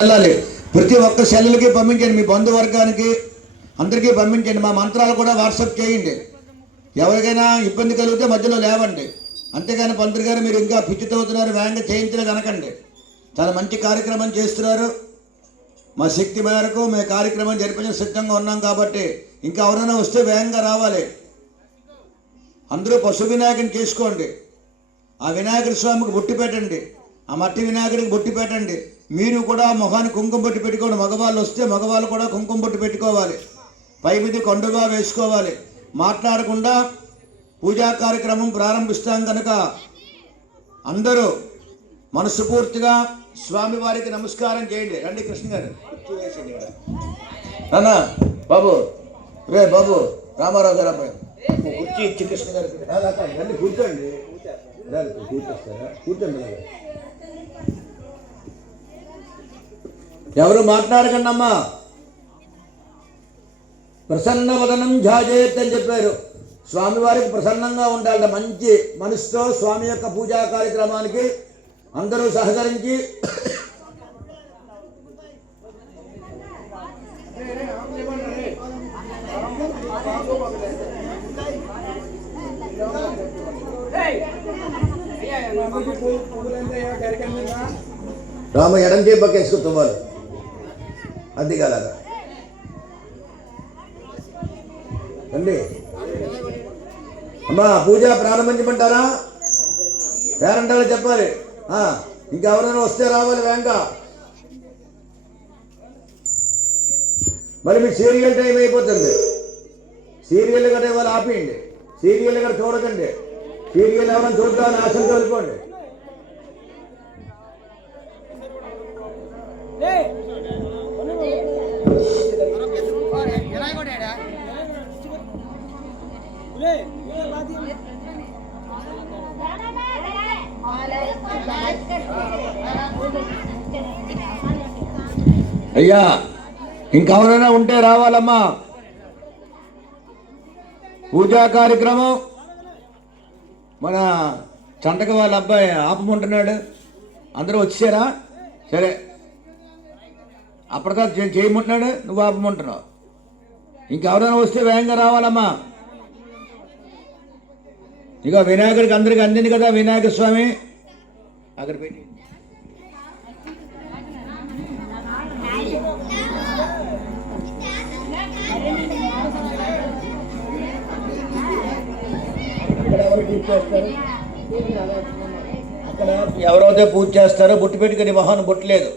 వెళ్ళాలి. ప్రతి ఒక్క సెల్లులకి పంపించండి, మీ బంధువర్గానికి అందరికీ పంపించండి. మా మంత్రాలు కూడా వాట్సాప్ చేయండి. ఎవరికైనా ఇబ్బంది కలిగితే మధ్యలో లేవండి. అంతేగాని పంతులు గారు మీరు ఇంకా పిచ్చితవుతున్నారు, వేగంగా చేయించలేదు అనకండి. చాలా మంచి కార్యక్రమం చేస్తున్నారు. మా శక్తి మేరకు మేము కార్యక్రమం జరిపించడం సిద్ధంగా ఉన్నాం. కాబట్టి ఇంకా ఎవరైనా వస్తే వేగంగా రావాలి. అందరూ పశు వినాయకుని చేసుకోండి. ఆ వినాయకుడి స్వామికి బొట్టి పెట్టండి. ఆ మట్టి వినాయకుడికి బొట్టి పెట్టండి. మీరు కూడా మొహాన్ని కుంకుమ బొట్టి పెట్టుకోండి. మగవాళ్ళు వస్తే మగవాళ్ళు కూడా కుంకుమ బొట్టి పెట్టుకోవాలి. పై మీద కొండుగా వేసుకోవాలి. మాట్లాడకుండా పూజా కార్యక్రమం ప్రారంభిస్తాం కనుక అందరూ మనస్ఫూర్తిగా స్వామివారికి నమస్కారం చేయండి. రండి కృష్ణ గారు అన్నా బాబు, రే బాబు రామారావు గారు అబ్బాయి కుర్చీ ఇచ్చి కృష్ణ గారికి రండి, కూర్చోండి. కూర్చొస్తారా? కూర్చోండి. ఎవరు మాట్లాడకండి అమ్మా. ప్రసన్న వదనం ఝాజేత్ అని చెప్పారు. స్వామివారికి ప్రసన్నంగా ఉండాలి. మంచి మనసుతో స్వామి యొక్క పూజా కార్యక్రమానికి అందరూ సహకరించి రామ ఎడం చేపక్క వేసుకుంటున్నారు. అది కాలాగా అండి. అమ్మా పూజ ప్రారంభించమంటారా? పేరంటారో చెప్పాలి. ఇంకెవరైనా వస్తే రావాలి వేంగా. మరి మీ సీరియల్ టైం అయిపోతుంది. సీరియల్ గట్రా ఇవాళ ఆపేయండి. సీరియల్ గట్రా చూడకండి. సీరియల్ ఎవరైనా చూద్దామని ఆశంతో వెళ్ళిపోండి. అయ్యా ఇంకెవరైనా ఉంటే రావాలమ్మా. పూజా కార్యక్రమం మన చంటక వాళ్ళ అబ్బాయి ఆపమంటున్నాడు. అందరూ వచ్చారా? సరే, అప్పటిదా చేయమంటున్నాడు, నువ్వు ఆపమంటున్నావు. ఇంకెవరైనా వస్తే వేగంగా రావాలమ్మా. ఇక వినాయకుడికి అందరికి అందింది కదా వినాయక స్వామి. అక్కడ పెట్టి అక్కడ ఎవరైతే పూజ చేస్తారో బొట్టు పెట్టుకుని మొహాన్ని బొట్టు లేదు.